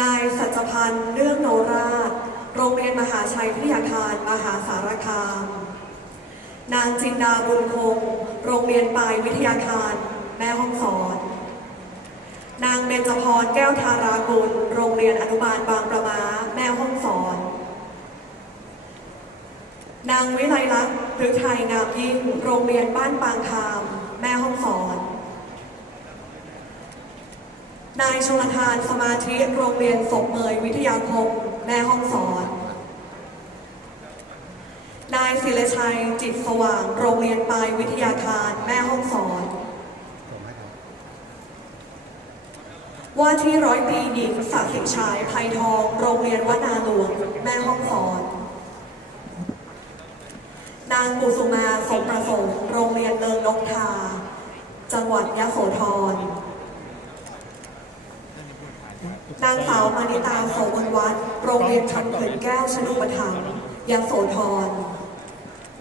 นายสัจพันธ์เรื่องโนราช โรงเรียนมหาชัยวิทยาคารมหาสารคาม นางจินดาบุญคง โรงเรียนปลายวิทยาคาร แม่ห้องสอน นางเบญจพรแก้วทารากุล โรงเรียนอนุบาลบางประมาแม่ห้องสอน นางวิไลลักษณ์หรือไทยงามยิ่ง โรงเรียนบ้านปางคาม แม่ห้องสอน นายชลทานสมาธิโรงเรียนศพเมยวิทยาคม แม่ห้องสอน นายศิลชัยจิตสว่าง โรงเรียนปลายวิทยาคาร แม่ห้องสอน ว่าที่ร้อยตรีหญิงศักดิ์สิงห์ชายไพทอง โรงเรียนวนาหลวง แม่ห้องสอน นางกุสุมาสมประสงค์ โรงเรียนเลิงนกทา จังหวัดยะโสธร นางสาวมานิตาโสวนวัฒน์โรงเรียนชนเขื่อนแก้วชนุปถัมภ์ยโสธร